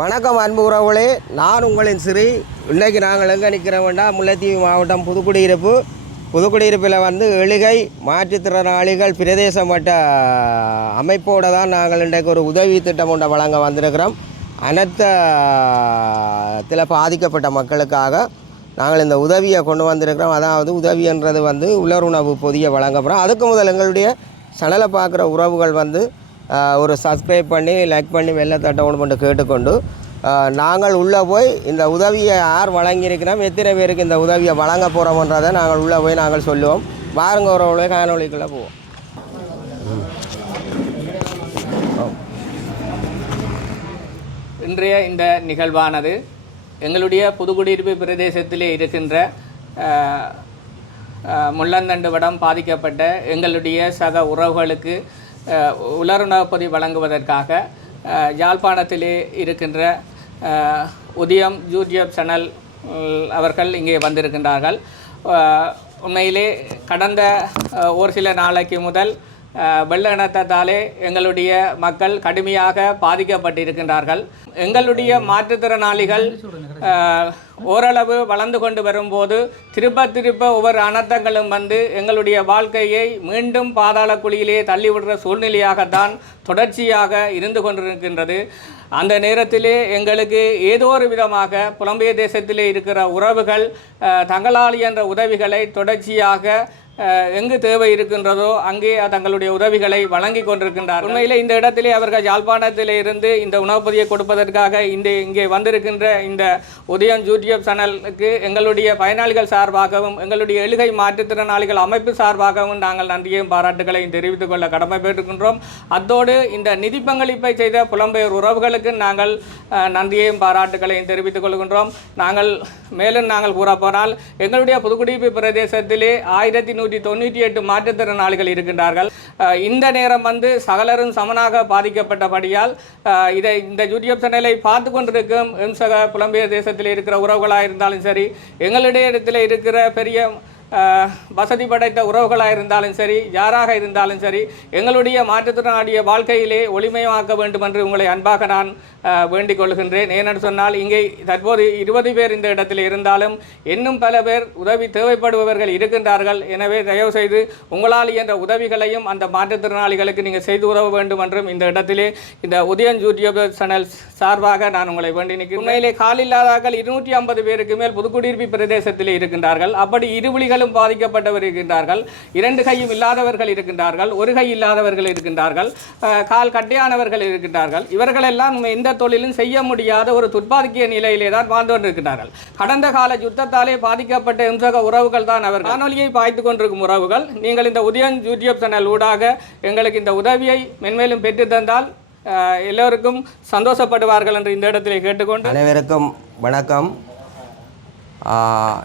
வணக்கம் அன்பு உறவுகளே. நான் உங்களின் சிறி. இன்றைக்கு நாங்கள் எங்கே நிற்கிறோம்னா முல்லைத்தீவு மாவட்டம் புதுக்குடியிருப்பு. புதுக்குடியிருப்பில் வந்து எழுகை மாற்றுத்திறனாளிகள் பிரதேச மட்ட அமைப்போடு தான் நாங்கள் இன்றைக்கு ஒரு உதவி திட்டம் ஒன்றை வழங்க வந்திருக்கிறோம். அனைத்தில் பாதிக்கப்பட்ட மக்களுக்காக நாங்கள் இந்த உதவியை கொண்டு வந்திருக்கிறோம். அதாவது உதவின்றது வந்து உலர் உணவு பொதிய வழங்கப்படுறோம். அதுக்கு முதல் எங்களுடைய சனலை பார்க்குற உறவுகள் வந்து ஒரு சப்ஸ்கிரைப் பண்ணி லைக் பண்ணி வெள்ளை தட்டணும் பண்ணி கேட்டுக்கொண்டு நாங்கள் உள்ளே போய் இந்த உதவியை யார் வழங்கியிருக்கிறோம் எத்தனை பேருக்கு இந்த உதவியை வழங்க போகிறோம்ன்றதை நாங்கள் உள்ளே போய் நாங்கள் சொல்லுவோம். பாருங்க உறவுகளே காணொலிக்குள்ளே போவோம். இன்றைய இந்த நிகழ்வானது எங்களுடைய புதுக்குடியிருப்பு பிரதேசத்திலே இருக்கின்ற முள்ளந்தண்டு வடம் பாதிக்கப்பட்ட எங்களுடைய சக உறவுகளுக்கு அஹ், பொதி வழங்குவதற்காக யாழ்ப்பாணத்திலே இருக்கின்ற உதயம் யூடியூப் சேனல் அவர்கள் இங்கே வந்திருக்கின்றார்கள். உண்மையிலே கடந்த ஒரு சில நாளைக்கு முதல் வெள்ள இனத்தாலே எங்களுடைய மக்கள் கடுமையாக பாதிக்கப்பட்டிருக்கின்றார்கள். எங்களுடைய மாற்றுத்திறனாளிகள் ஓரளவு வளர்ந்து கொண்டு வரும்போது திருப்ப திருப்ப ஒவ்வொரு அனர்த்தங்களும் வந்து எங்களுடைய வாழ்க்கையை மீண்டும் பாதாள குழியிலே தள்ளிவிடுற சூழ்நிலையாகத்தான் தொடர்ச்சியாக இருந்து கொண்டிருக்கின்றது. அந்த நேரத்திலே எங்களுக்கு ஏதோ ஒரு விதமாக புலம்பெயர் தேசத்திலே இருக்கிற உறவுகள் தங்களால் என்ற உதவிகளை தொடர்ச்சியாக எங்கு தேவை இருக்கின்றதோ அங்கே தங்களுடைய உதவிகளை வழங்கி கொண்டிருக்கின்றார் உண்மையிலே இந்த இடத்திலே அவர்கள் யாழ்ப்பாணத்திலே இருந்து இந்த உணவுப்பதியை கொடுப்பதற்காக இந்த இங்கே வந்திருக்கின்ற இந்த உதயம் யூடியூப் சேனலுக்கு எங்களுடைய பயனாளிகள் சார்பாகவும் எங்களுடைய எழுகை மாற்றுத்திறனாளிகள் அமைப்பு சார்பாகவும் நாங்கள் நன்றியும் பாராட்டுகளையும் தெரிவித்துக் கொள்ள கடமைப்பட்டிருக்கின்றோம். அத்தோடு இந்த நிதி பங்களிப்பை செய்த புலம்பெயர் உறவுகளுக்கு நாங்கள் நன்றியையும் பாராட்டுகளையும் தெரிவித்துக் கொள்கின்றோம். நாங்கள் மேலும் நாங்கள் கூறப்போனால் எங்களுடைய புதுக்குடிப்பு பிரதேசத்திலே ஆயிரத்தி நூற்றி தொண்ணூற்றி எட்டு மாற்றுத்திறனாளிகள் இருக்கின்றார்கள். இந்த நேரம் வந்து சகலரும் சமனாக பாதிக்கப்பட்டபடியால் இதை இந்த யூடியூப் சேனலை பார்த்து கொண்டிருக்கும் இம்சக புலம்பெயர் தேசத்தில் இருக்கிற உறவுகளாக இருந்தாலும் சரி எங்களுடைய இடத்துல இருக்கிற பெரிய வசதி படைத்த உறவுகளாக இருந்தாலும் சரி யாராக இருந்தாலும் சரி எங்களுடைய மாற்றுத்திறனாளிய வாழ்க்கையிலே ஒளிமயமாக்க வேண்டும் என்று உங்களை அன்பாக நான் வேண்டிக் கொள்கின்றேன். ஏனென்று சொன்னால் இங்கே தற்போது இருபது பேர் இந்த இடத்தில் இருந்தாலும் இன்னும் பல பேர் உதவி தேவைப்படுபவர்கள் இருக்கின்றார்கள். எனவே தயவு செய்து உங்களால் என்ற உதவிகளையும் அந்த மாற்றுத்திறனாளிகளுக்கு நீங்கள் செய்து உதவ வேண்டும் என்றும் இந்த இடத்திலே இந்த உதயன் யூடியூப் சேனல் சார்பாக நான் உங்களை வேண்டி நிற்கிறேன். உண்மையிலே காலில்லாதாக்கள் இருநூற்றி ஐம்பது பேருக்கு மேல் புதுக்குடியிருப்பு பிரதேசத்தில் இருக்கின்றார்கள். அப்படி இருவிழிகளும் பாதிக்கப்பட்டவர் இருக்கின்றார்கள். இரண்டு கையும் இல்லாதவர்கள் இருக்கின்றார்கள். ஒரு கை இல்லாதவர்கள் இருக்கின்றார்கள். கால் கட்டையானவர்கள் இருக்கின்றார்கள். இவர்களெல்லாம் எந்த தொழிலும் செய்ய முடியாத ஒரு துர்பாதிக்கிய நிலையிலே தான் வாழ்ந்து கொண்டிருக்கிறார்கள் கடந்த கால யுத்தத்தாலே பாதிக்கப்பட்ட எம்சக உறவுகள் தான் அவர் காணொலியை பாய்த்து கொண்டிருக்கும் உறவுகள் நீங்கள் இந்த உதயன் யூடியூப் சேனல் ஊடாக எங்களுக்கு இந்த உதவியை மென்மேலும் பெற்று தந்தால் எல்லோருக்கும் சந்தோஷப்படுவார்கள் என்று இந்த இடத்திலே கேட்டுக்கொண்டு. அனைவருக்கும் வணக்கம்.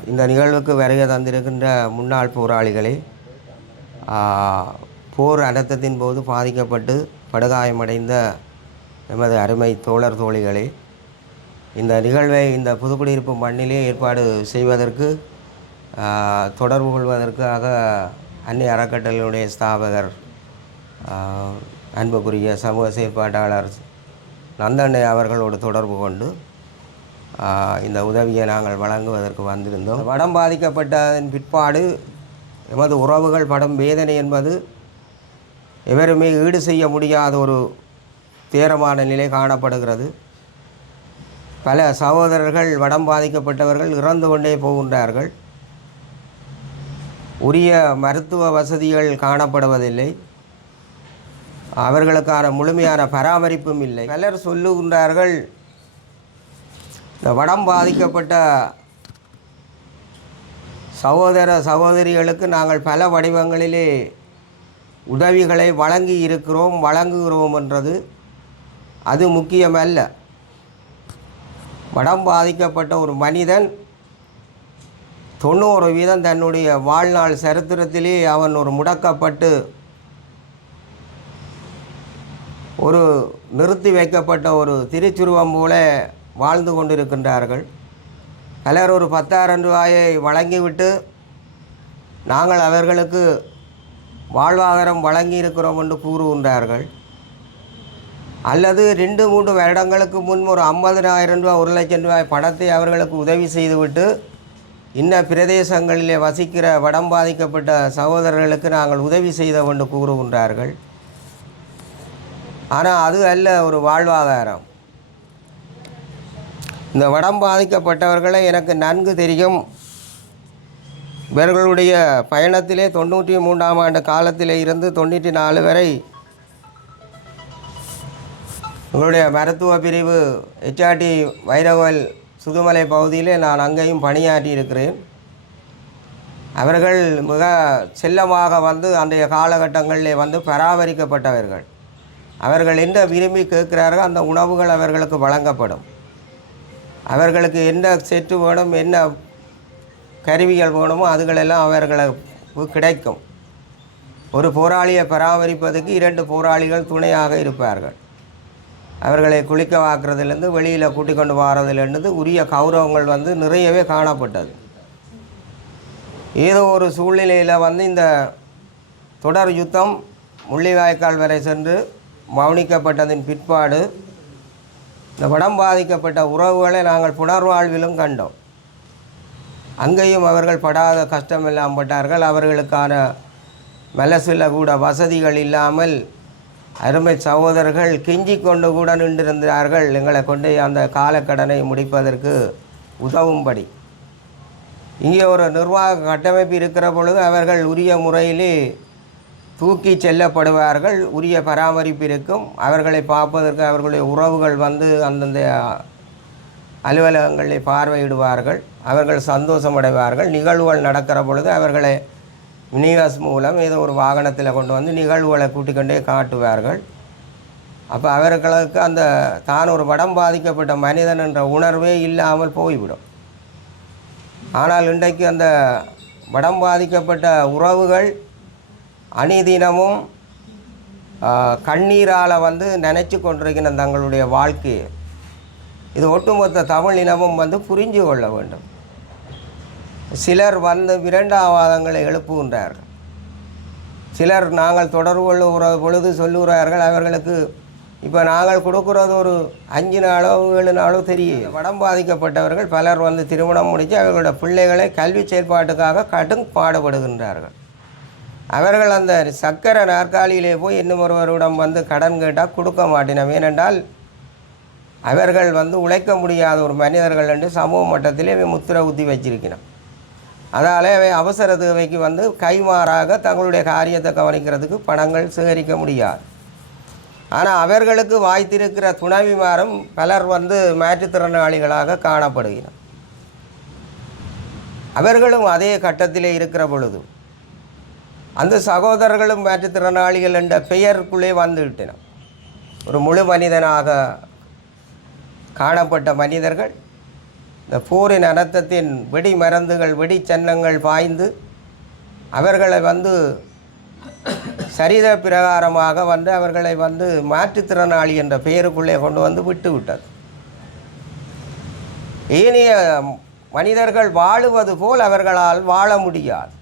இந்த நிகழ்வுக்கு வருகை தந்திருக்கின்ற முன்னாள் போராளிகளே போர் அனர்த்தத்தின் போது பாதிக்கப்பட்டு படுகாயமடைந்த எமது அருமை தோழர் தோழிகளே இந்த நிகழ்வை இந்த புதுக்குடியிருப்பு மண்ணிலே ஏற்பாடு செய்வதற்கு தொடர்பு கொள்வதற்காக அன்னை அறக்கட்டளையுடைய ஸ்தாபகர் அன்புக்குரிய சமூக செயற்பாட்டாளர் நந்தண்ணை அவர்களோடு தொடர்பு கொண்டு இந்த உதவியை நாங்கள் வழங்குவதற்கு வந்திருந்தோம். படம் பாதிக்கப்பட்டதன் பிற்பாடு எமது உறவுகள் படம் வேதனை என்பது எவருமே ஈடு செய்ய முடியாத ஒரு தீரமான நிலை காணப்படுகிறது. பல சகோதரர்கள் வடம் பாதிக்கப்பட்டவர்கள் இறந்து கொண்டே போகின்றார்கள். உரிய மருத்துவ வசதிகள் காணப்படுவதில்லை. அவர்களுக்கான முழுமையான பராமரிப்பும் இல்லை. பலர் சொல்லுகின்றார்கள் இந்த வடம் பாதிக்கப்பட்ட சகோதர சகோதரிகளுக்கு நாங்கள் பல வடிவங்களிலே உதவிகளை வழங்கி இருக்கிறோம் வழங்குகிறோம் என்றது அது முக்கியமல்ல. வடம் பாதிக்கப்பட்ட ஒரு மனிதன் தொண்ணூறு வீதம் தன்னுடைய வாழ்நாள் சரித்திரத்திலே அவன் ஒரு முடக்கப்பட்டு ஒரு நிறுத்தி வைக்கப்பட்ட ஒரு திருச்சுருவம் போல வாழ்ந்து கொண்டிருக்கின்றார்கள். பலர் ஒரு பத்தாயிரம் ரூபாயை வழங்கிவிட்டு நாங்கள் அவர்களுக்கு வாழ்வாதாரம் வழங்கி இருக்கிறோம் என்று கூறுகின்றார்கள். அல்லது ரெண்டு மூன்று வருடங்களுக்கு முன் ஒரு ஐம்பதினாயிரம் ரூபாய் ஒரு லட்சம் ரூபாய் பணத்தை அவர்களுக்கு உதவி செய்துவிட்டு இன்ன பிரதேசங்களிலே வசிக்கிற வடம் பாதிக்கப்பட்ட சகோதரர்களுக்கு நாங்கள் உதவி செய்தோம் என்று கூறுகின்றார்கள். ஆனால் அது அல்ல ஒரு வாழ்வாதாரம். இந்த வடம் பாதிக்கப்பட்டவர்களை எனக்கு நன்கு தெரியும். இவர்களுடைய பயணத்திலே தொண்ணூற்றி மூன்றாம் ஆண்டு காலத்திலே இருந்து தொண்ணூற்றி நாலு வரை உங்களுடைய மருத்துவ பிரிவு ஹெச்ஆர்டி வைரவல் சுதுமலை பகுதியிலே நான் அங்கேயும் பணியாற்றி இருக்கிறேன். அவர்கள் மிக செல்லமாக வந்து அன்றைய காலகட்டங்களிலே வந்து பராமரிக்கப்பட்டவர்கள். அவர்கள் என்ன விரும்பி கேட்கிறார்கள் அந்த உணவுகள் அவர்களுக்கு வழங்கப்படும். அவர்களுக்கு என்ன செட்டு வேணும் என்ன கருவிகள் வேணுமோ அதுகளெல்லாம் அவர்களுக்கு கிடைக்கும். ஒரு போராளியை பராமரிப்பதற்கு இரண்டு போராளிகள் துணையாக இருப்பார்கள். அவர்களை குளிக்க வாக்குறதுலேருந்து வெளியில் கூட்டிக் கொண்டு வாரதுலேருந்து உரிய கௌரவங்கள் வந்து நிறையவே காணப்பட்டது. ஏதோ ஒரு சூழ்நிலையில் வந்து இந்த தொடர் யுத்தம் முள்ளிவாய்க்கால் வரை சென்று மௌனிக்கப்பட்டதின் பிற்பாடு இந்த படம் பாதிக்கப்பட்ட உறவுகளை நாங்கள் புனர்வாழ்விலும் கண்டோம். அங்கேயும் அவர்கள் படாத கஷ்டம் இல்லாமல் பட்டார்கள். அவர்களுக்கான மலசில கூட வசதிகள் இல்லாமல் அருமை சகோதரர்கள் கெஞ்சி கொண்டு கூட நின்றிருந்தார்கள். எங்களை கொண்டு அந்த காலக்கடனை முடிப்பதற்கு உதவும்படி. இங்கே ஒரு நிர்வாக கட்டமைப்பு இருக்கிற பொழுது அவர்கள் உரிய முறையிலே தூக்கி செல்லப்படுவார்கள் உரிய பராமரிப்பு இருக்கும் அவர்களை பார்ப்பதற்கு அவர்களுடைய உறவுகள் வந்து அந்தந்த அலுவலகங்களை பார்வையிடுவார்கள் அவர்கள் சந்தோஷமடைவார்கள். நிகழ்வுகள் நடக்கிற பொழுது அவர்களை மினிவாஸ் மூலம் ஏதோ ஒரு வாகனத்தில் கொண்டு வந்து நிகழ்வுகளை கூட்டிக்கொண்டே காட்டுவார்கள். அப்போ அவர்களுக்கு அந்த தான் ஒரு படம் பாதிக்கப்பட்ட மனிதன் என்ற உணர்வே இல்லாமல் போய்விடும். ஆனால் இன்றைக்கு அந்த படம் பாதிக்கப்பட்ட உறவுகள் அணிதினமும் கண்ணீரால் வந்து நினச்சி கொண்டிருக்கிற தங்களுடைய வாழ்க்கையை இது ஒட்டுமொத்த தமிழ் இனமும் வந்து புரிஞ்சு கொள்ள வேண்டும். சிலர் வந்து விரண்டாவாதங்களை எழுப்புகின்றார்கள் சிலர் நாங்கள் தொடர்பு கொள்ளுகிற பொழுது சொல்லுகிறார்கள் அவர்களுக்கு இப்போ நாங்கள் கொடுக்குறது ஒரு அஞ்சு நாளோ ஏழு நாளோ தெரியும். படம் பாதிக்கப்பட்டவர்கள் பலர் வந்து திருமணம் முடித்து அவர்களோட பிள்ளைகளை கல்வி செயற்பாட்டுக்காக கடும் பாடுபடுகின்றார்கள். அவர்கள் அந்த சக்கர நாற்காலியிலே போய் இன்னும் ஒருவரிடம் வந்து கடன் கேட்டால் கொடுக்க மாட்டினோம் ஏனென்றால் அவர்கள் வந்து உழைக்க முடியாத ஒரு மனிதர்கள் என்று சமூக மட்டத்திலே இவை முத்திர ஊற்றி வச்சிருக்கணும் அதால் அவை அவசர தேவைக்கு வந்து கைமாறாக தங்களுடைய காரியத்தை கவனிக்கிறதுக்கு பணங்கள் சேகரிக்க முடியாது. ஆனால் அவர்களுக்கு வாய்த்திருக்கிற துணைவிமாரும் பலர் வந்து மாற்றுத்திறனாளிகளாக காணப்படுகிறார் அவர்களும் அதே கட்டத்திலே இருக்கிற பொழுது அந்த சகோதரர்களும் மாற்றுத்திறனாளிகள் என்ற பெயருக்குள்ளே வந்துவிட்டன ஒரு முழு மனிதனாக காணப்பட்ட மனிதர்கள் இந்த போரின் அனர்த்தத்தின் வெடி மருந்துகள் வெடி சன்னங்கள் பாய்ந்து அவர்களை வந்து சரித பிரகாரமாக வந்து அவர்களை வந்து மாற்றுத்திறனாளி என்ற பெயருக்குள்ளே கொண்டு வந்து விட்டு விட்டது. ஏனைய மனிதர்கள் வாழுவது போல் அவர்களால் வாழ முடியாது.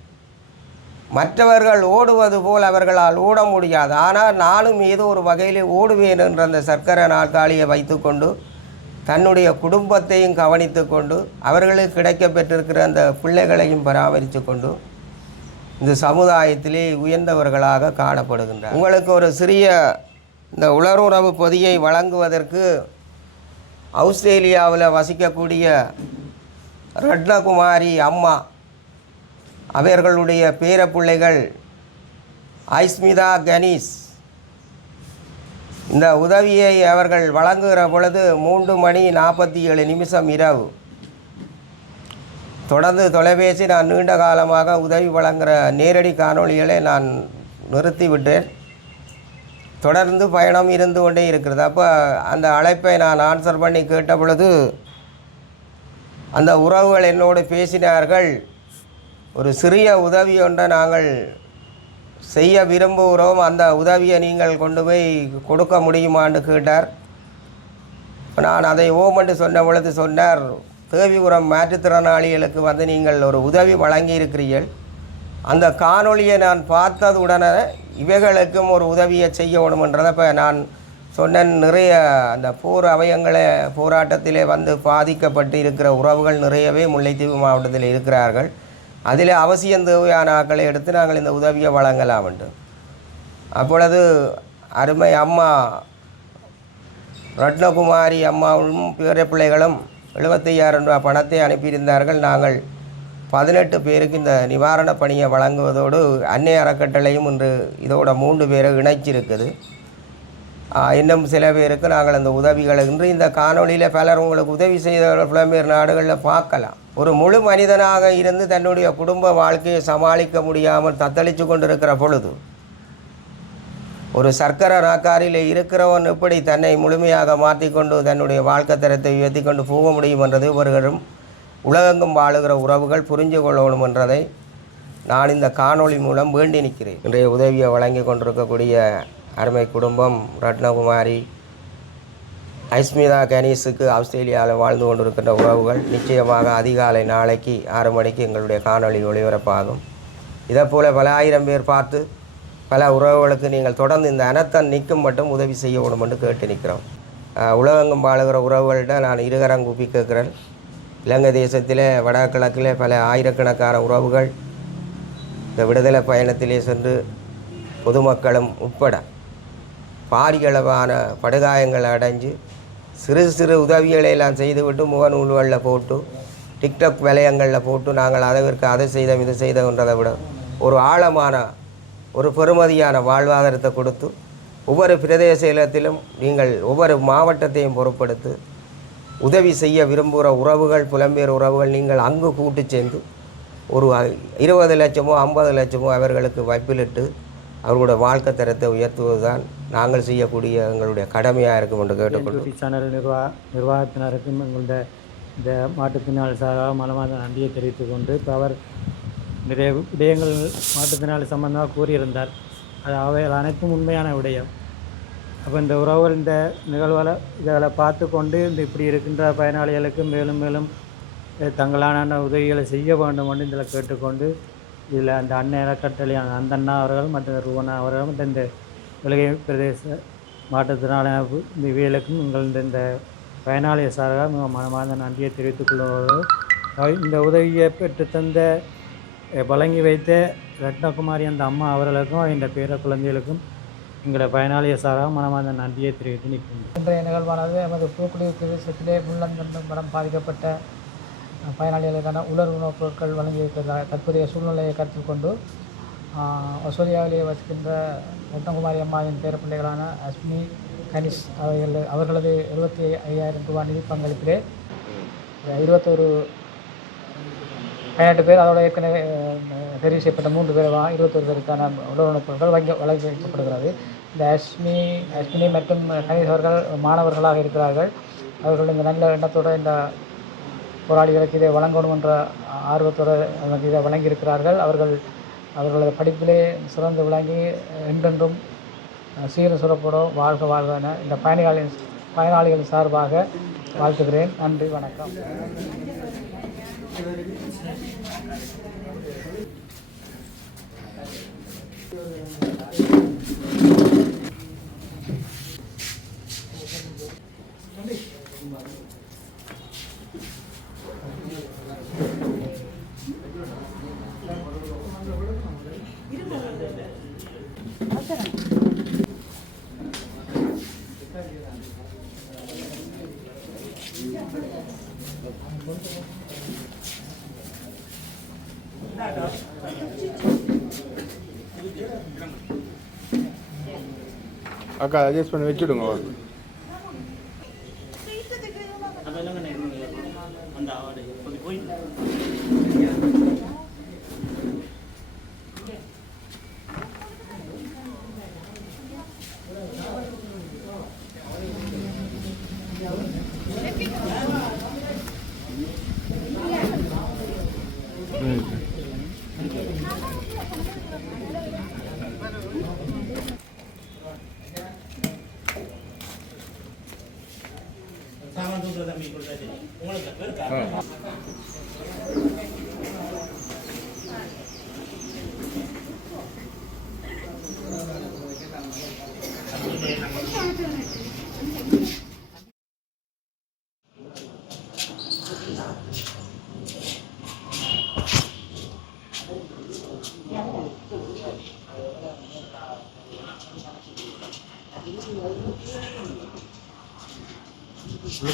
மற்றவர்கள் ஓடுவது போல் அவர்களால் ஓட முடியாது. ஆனால் நானும் ஏதோ ஒரு வகையில் ஓடுவேன் என்ற அந்த சர்க்கரை நாற்காலியை வைத்துக்கொண்டு தன்னுடைய குடும்பத்தையும் கவனித்து கொண்டு அவர்களுக்கு கிடைக்கப் பெற்றிருக்கிற அந்த பிள்ளைகளையும் பராமரித்து கொண்டு இந்த சமுதாயத்திலே உயர்ந்தவர்களாக காணப்படுகின்றார் உங்களுக்கு ஒரு சிறிய இந்த உலருறவு பொதியை வழங்குவதற்கு ஆஸ்திரேலியாவில் வசிக்கக்கூடிய ரட்னகுமாரி அம்மா அவர்களுடைய பேரப்பிள்ளைகள் ஐஸ்மிதா கணேஷ் இந்த உதவியை அவர்கள் வழங்குகிற பொழுது மூன்று மணி நாற்பத்தி ஏழு நிமிஷம் இரவு. தொடர்ந்து தொலைபேசி நான் நீண்ட காலமாக உதவி வழங்குகிற நேரடி காணொளிகளை நான் நிறுத்திவிட்டேன். தொடர்ந்து பயணம் இருந்து கொண்டே இருக்கிறது. அப்போ அந்த அழைப்பை நான் ஆன்சர் பண்ணி கேட்ட பொழுது அந்த உறவுகள் என்னோடு பேசினார்கள். ஒரு சிறிய உதவி ஒன்றை நாங்கள் செய்ய விரும்புகிறோம். அந்த உதவியை நீங்கள் கொண்டு போய் கொடுக்க முடியுமான்னு கேட்டார். நான் அதை ஓமென்று சொன்ன பொழுது சொன்னார் தேவிபுரம் மாற்றுத்திறனாளிகளுக்கு வந்து நீங்கள் ஒரு உதவி வழங்கி இருக்கிறீர்கள் அந்த காணொளியை நான் பார்த்ததுடனே இவைகளுக்கும் ஒரு உதவியை செய்ய வேணுமென்றதை இப்போ நான் சொன்னேன். நிறைய அந்த போர் அவயங்களை போராட்டத்திலே வந்து பாதிக்கப்பட்டு இருக்கிற உறவுகள் நிறையவே முல்லைத்தீவு மாவட்டத்தில் இருக்கிறார்கள். அதில் அவசியம் தேவையான ஆட்களை எடுத்து நாங்கள் இந்த உதவியை வழங்கலாம் என்று அப்பொழுது அருமை அம்மா ரத்னகுமாரி அம்மாவும் பேர பிள்ளைகளும் எழுபத்தையாயிரம் ரூபாய் பணத்தை அனுப்பியிருந்தார்கள். நாங்கள் பதினெட்டு பேருக்கு இந்த நிவாரணப் பணியை வழங்குவதோடு அன்னை அறக்கட்டளையும் இன்று இதோட மூன்று பேரை இணைச்சிருக்குது. இன்னும் சில பேருக்கு நாங்கள் அந்த உதவிகளை இன்று இந்த காணொளியில் பலர் உங்களுக்கு உதவி செய்தவர்கள் புலம்பெயர் நாடுகளில் பார்க்கலாம். ஒரு முழு மனிதனாக இருந்து தன்னுடைய குடும்ப வாழ்க்கையை சமாளிக்க முடியாமல் தத்தளித்து கொண்டிருக்கிற பொழுது ஒரு சர்க்கரை நாக்காரியில் இருக்கிறவன் எப்படி தன்னை முழுமையாக மாற்றிக்கொண்டு தன்னுடைய வாழ்க்கை தரத்தை உயர்த்தி கொண்டு போக முடியும் என்றது இவர்களும் உலகெங்கும் வாழுகிற உறவுகள் புரிஞ்சு கொள்ளணும் என்றதை நான் இந்த காணொளி மூலம் வேண்டி நிற்கிறேன். இன்றைய உதவியை வழங்கி கொண்டிருக்கக்கூடிய அருமை குடும்பம் ரத்னகுமாரி ஐஸ்மிதா கணேஷுக்கு ஆஸ்திரேலியாவில் வாழ்ந்து கொண்டிருக்கின்ற உறவுகள் நிச்சயமாக அதிகாலை நாளைக்கு ஆறு மணிக்கு எங்களுடைய காணொளி ஒளிபரப்பாகும். இதைப்போல் பல ஆயிரம் பேர் பார்த்து பல உறவுகளுக்கு நீங்கள் தொடர்ந்து இந்த அனத்தன் நிற்கும் மட்டும் உதவி செய்ய வேண்டும் என்று கேட்டு நிற்கிறோம். உலகெங்கும் வாழுகிற உறவுகள்கிட்ட நான் இருகரம் கூப்பி கேட்குறேன். இலங்கை தேசத்திலே வடகிழக்கில் பல ஆயிரக்கணக்கான உறவுகள் இந்த விடுதலை பயணத்திலே சென்று பொதுமக்களும் உட்பட பாரியளவான படுகாயங்கள் அடைஞ்சு சிறு சிறு உதவிகளை எல்லாம் செய்துவிட்டு முகநூல்களில் போட்டு டிக்டாக் வலையங்களில் போட்டு நாங்கள் அதற்கு அதை செய்தோம் இது செய்தோன்றதை விட ஒரு ஆழமான ஒரு பெறுமதியான வாழ்வாதாரத்தை கொடுத்து ஒவ்வொரு பிரதேச இடத்திலும் நீங்கள் ஒவ்வொரு மாவட்டத்தையும் பொருட்படுத்து உதவி செய்ய விரும்புகிற உறவுகள் புலம்பெயர் உறவுகள் நீங்கள் அங்கு கூட்டு சேர்ந்து ஒரு இருபது லட்சமோ ஐம்பது லட்சமோ அவர்களுக்கு வைப்பிலிட்டு அவர்களுடைய வாழ்க்கை தரத்தை உயர்த்துவது தான் நாங்கள் செய்யக்கூடிய எங்களுடைய கடமையாக இருக்கும் என்று கேட்டுக்கொள்கிறோம். யூடியூப் சேனல் நிர்வா நிர்வாகத்தினருக்கும் எங்களுடைய இந்த மாற்றுத்திறனாளி சார்பாக மனமார்ந்த நன்றியை தெரிவித்துக் கொண்டு இப்போ அவர் நிறைய விடயங்கள் மாற்றுத்திறனாளி சம்பந்தமாக கூறியிருந்தார். அது அவைகள் அனைத்தும் உண்மையான விடயம். அப்போ இந்த உறவுகள் இந்த நிகழ்வுகளை இதில் பார்த்து கொண்டு இந்த இப்படி இருக்கின்ற பயனாளிகளுக்கு மேலும் மேலும் தங்களான உதவிகளை செய்ய வேண்டும் என்று இதில் கேட்டுக்கொண்டு இதில் அந்த அன்னை அறக்கட்டளை அந்த அண்ணா அவர்கள் மற்றும் ரூவனா அவர்கள் மற்றும் இந்த உலகை பிரதேச மாற்றுத்திறனாளி அமைப்பு இந்த இவைகளுக்கும் எங்கள் இந்த- இந்த பயனாளிய சாராக மிக மனமார்ந்த நன்றியை தெரிவித்துக் கொள்வதோடு இந்த உதவியை பெற்று தந்த வழங்கி வைத்த ரத்னகுமாரி அந்த அம்மா அவர்களுக்கும் இந்த பேர குழந்தைகளுக்கும் எங்களை பயனாளிய சாராக மனமார்ந்த நன்றியை தெரிவித்து நிற்கின்றோம். இன்றைய நிகழ்வானது எமது பூக்குடி பிரதேசத்திலே முள்ளந்தண்டு படம் பாதிக்கப்பட்ட பயனாளிகளுக்கான உலர் உணவுப் பொருட்கள் வழங்கியிருக்கிறதா தற்போதைய சூழ்நிலையை கருத்தில் கொண்டு ஆஹ், வசிக்கின்ற ரத்னகுமாரி அம்மாவின் பேர பிள்ளைகளான அஸ்மி கனிஷ் அவர்கள் அவர்களது எழுபத்தி ஐயாயிரம் ரூபாய் நிதி பங்களிப்பிலே இருபத்தொரு பதினெட்டு பேர் அதோட ஏற்கனவே தெரிவு செய்யப்பட்ட மூன்று பேர் வா- இருபத்தொரு பேருக்கான உணவு பொருட்கள் வழங்கி வழங்கி வைக்கப்படுகிறது. இந்த அஸ்மி அஸ்மினி மற்றும் கணேஷ் அவர்கள் மாணவர்களாக இருக்கிறார்கள். அவர்கள் இந்த நல்ல எண்ணத்தோடு இந்த போராளிகளுக்கு இதை வழங்கணும் என்ற ஆர்வத்தோடு அவர்களுக்கு இதை வழங்கியிருக்கிறார்கள். அவர்கள் அவர்களது படிப்பிலே சிறந்து விளங்கி என்றென்றும் சீர சுரப்போடும் வாழ்க வாழ்க என இந்த பயணிகளின் பயனாளிகள் சார்பாக வாழ்த்துகிறேன். நன்றி வணக்கம். அக்கா அட்ஜஸ்ட் பண்ணி வச்சுடுங்க. அப்போ போய்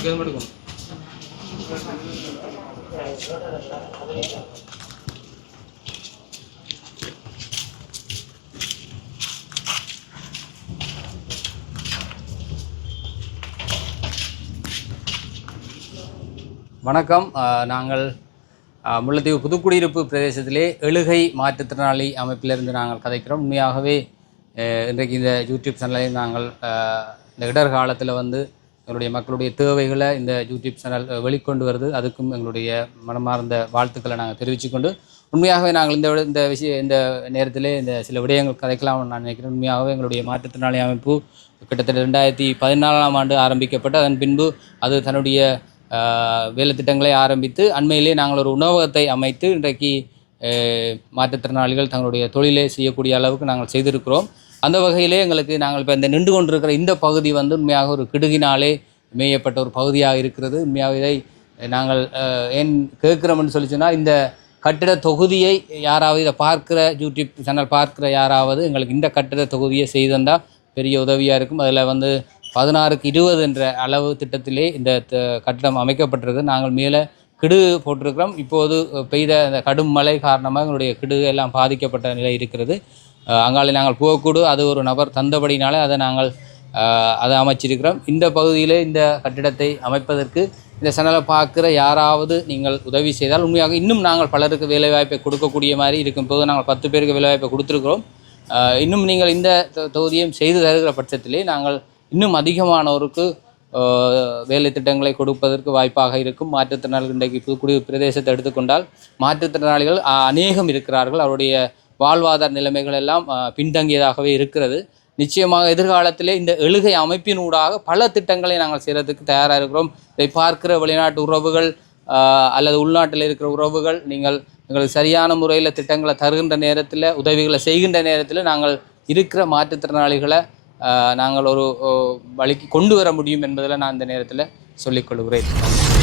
வணக்கம். நாங்கள் முல்லைத்தீவு புதுக்குடியிருப்பு பிரதேசத்திலே எழுகை மாற்றுத்திறனாளி அமைப்பிலிருந்து நாங்கள் கதைக்கிறோம். உண்மையாகவே இன்றைக்கு இந்த யூடியூப் சேனலை நாங்கள் இந்த இடர் காலத்தில் வந்து எங்களுடைய மக்களுடைய தேவைகளை இந்த யூடியூப் சேனல் வெளிக்கொண்டு வருது. அதுக்கும் எங்களுடைய மனமார்ந்த வாழ்த்துக்களை நாங்கள் தெரிவித்துக்கொண்டு உண்மையாகவே நாங்கள் இந்த விட- இந்த விஷய இந்த நேரத்திலே இந்த சில விடயங்கள் கதைக்கலாம்னு நான் நினைக்கிறேன். உண்மையாகவே எங்களுடைய மாற்றுத்திறனாளி அமைப்பு கிட்டத்தட்ட ரெண்டாயிரத்தி பதினாலாம் ஆண்டு ஆரம்பிக்கப்பட்டு அதன் பின்பு அது தன்னுடைய வேலைத்திட்டங்களை வேலை திட்டங்களை ஆரம்பித்து அண்மையிலே நாங்கள் ஒரு உணவகத்தை அமைத்து இன்றைக்கு மாற்றுத்திறனாளிகள் தங்களுடைய தொழிலை செய்யக்கூடிய அளவுக்கு நாங்கள் செய்திருக்கிறோம். அந்த வகையிலே எங்களுக்கு நாங்கள் இப்போ இந்த நின்று கொண்டிருக்கிற இந்த பகுதி வந்து உண்மையாக ஒரு கிடுகினாலே மேயப்பட்ட ஒரு பகுதியாக இருக்கிறது. உண்மையாக இதை நாங்கள் ஏன் கேட்குறோம்னு சொல்லி சொன்னால் இந்த கட்டிட தொகுதியை யாராவது இதை பார்க்குற யூடியூப் சேனல் பார்க்குற யாராவது எங்களுக்கு இந்த கட்டிட தொகுதியை செய்து தந்தால் பெரிய உதவியாக இருக்கும். அதில் வந்து பதினாறுக்கு இருபது என்ற அளவு திட்டத்திலே இந்த கட்டிடம் அமைக்கப்பட்டிருக்கு நாங்கள் மேலே கிடு போட்டிருக்கிறோம். இப்போது பெய்த அந்த கடும் மழை காரணமாக எங்களுடைய கிடு எல்லாம் பாதிக்கப்பட்ட நிலை இருக்கிறது. அங்காலே நாங்கள் போகக்கூடும். அது ஒரு நபர் தந்தபடினாலே அதை நாங்கள் அதை அமைச்சிருக்கிறோம். இந்த பகுதியிலே இந்த கட்டிடத்தை அமைப்பதற்கு இந்த சேனலை பார்க்குற யாராவது நீங்கள் உதவி செய்தால் உண்மையாக இன்னும் நாங்கள் பலருக்கு வேலைவாய்ப்பை கொடுக்கக்கூடிய மாதிரி இருக்கும் போது நாங்கள் பத்து பேருக்கு வேலைவாய்ப்பை கொடுத்துருக்குறோம். இன்னும் நீங்கள் இந்த தொகுதியும் செய்து தருகிற பட்சத்திலே நாங்கள் இன்னும் அதிகமானோருக்கு வேலை திட்டங்களை கொடுப்பதற்கு வாய்ப்பாக இருக்கும். மாற்றுத்திறனாளிகள் இன்றைக்கு புதுக்குடி பிரதேசத்தை எடுத்துக்கொண்டால் மாற்றுத்திறனாளிகள் அநேகம் இருக்கிறார்கள். அவருடைய வாழ்வாதார நிலைமைகள் எல்லாம் பின்தங்கியதாகவே இருக்கிறது. நிச்சயமாக எதிர்காலத்திலே இந்த எழுகை அமைப்பினூடாக பல திட்டங்களை நாங்கள் செய்கிறதுக்கு தயாராக இருக்கிறோம். இதை பார்க்கிற வெளிநாட்டு உறவுகள் அல்லது உள்நாட்டில் இருக்கிற உறவுகள் நீங்கள் எங்களுக்கு சரியான முறையில் திட்டங்களை தருகின்ற நேரத்தில் உதவிகளை செய்கின்ற நேரத்தில் நாங்கள் இருக்கிற மாற்றுத்திறனாளிகளை நாங்கள் ஒரு வழிக்கு கொண்டு வர முடியும் என்பதில் நான் இந்த நேரத்தில் சொல்லிக்கொள்கிறேன்